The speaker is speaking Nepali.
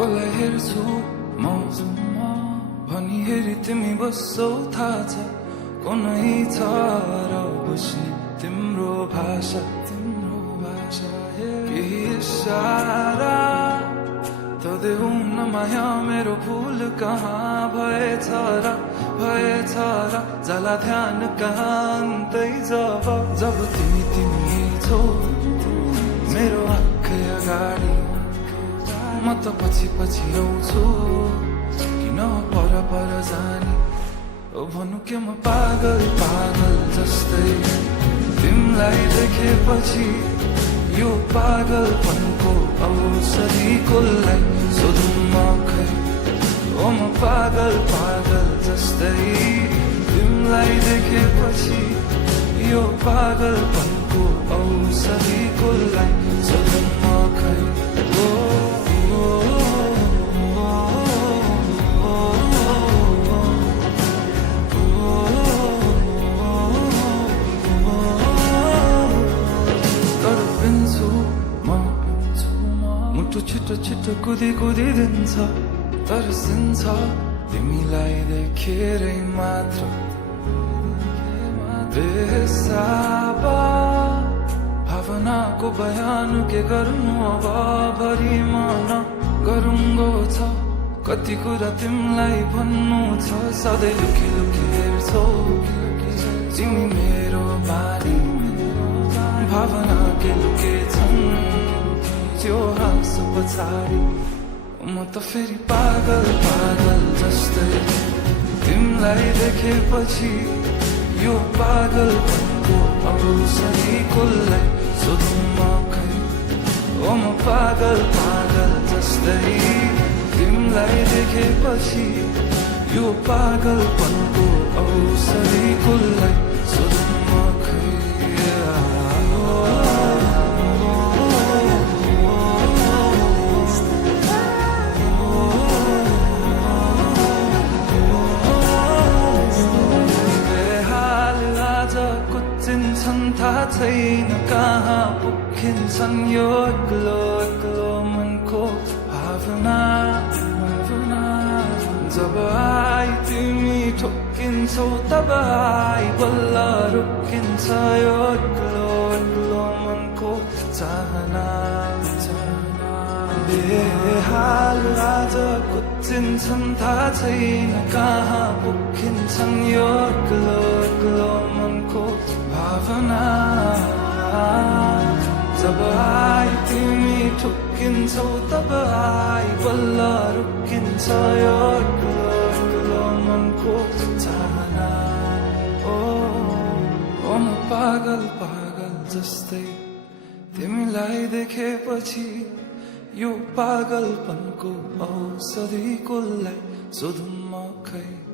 कसलाई हेर्छु म भनी हेरी तिमी बस्छौ थाहा छ कुनै छ र बुझ्ने तिम्रो भाषा केही इशारा त देऊ न माया मेरो फुल कहाँ भएछ र जाला ध्यान कहाँ अन्तै जब तिमी छौ मेरो आँखै अगाडि म त पछि आउँछु किन पर जाने ओ भन्नु के म पागल जस्तै तिमीलाई देखेपछि यो पागलपनको औषधि कसलाई सोधौँ म खै ओ म पागल जस्तै तिमीलाई देखेपछि यो पागलपनको औषधि कसलाई सोधौँ म खै मुटु छिटो कुदी दिन्छ तर्सिन्छ तिमीलाई देखेरै मात्र बेसाबा भावनाको बयान के गर्नु अब भरि मन गरुङ्गो छ कति कुरा तिमीलाई भन्नु छ सधैँ लुकी हेर्छौ तिमी मेरो बानी भावना के लुकेछन् त्यो हाँसो पछाडि म त फेरि पागल जस्तै तिमीलाई देखेपछि यो पागलपनको औषधि कसलाई सोधौँ म खै ओ म पागल जस्तै तिमीलाई देखेपछि यो पागलपनको औषधि कसलाई सोधौँ म खै थाहा छैन कहाँ पुगिन्छन् यो एक्लो मनको भावना जब आई तिमी ठोकिन्छौ तब आई बल्ल रोकिन्छ यो एक्लो मनको चाहना बेहाल आज कुचिन्छन् थाहा छैन कहाँ पुगिन्छन् यो एक्लो मनको भावना जब आई तिमी ठोकिन्छौ तब आई बल्ल रोकिन्छ यो एक्लो मनको चाहना ओ म पागल जस्तै तिमीलाई देखेपछि यो पागलपनको औषधि कसलाई सोधौँ म खै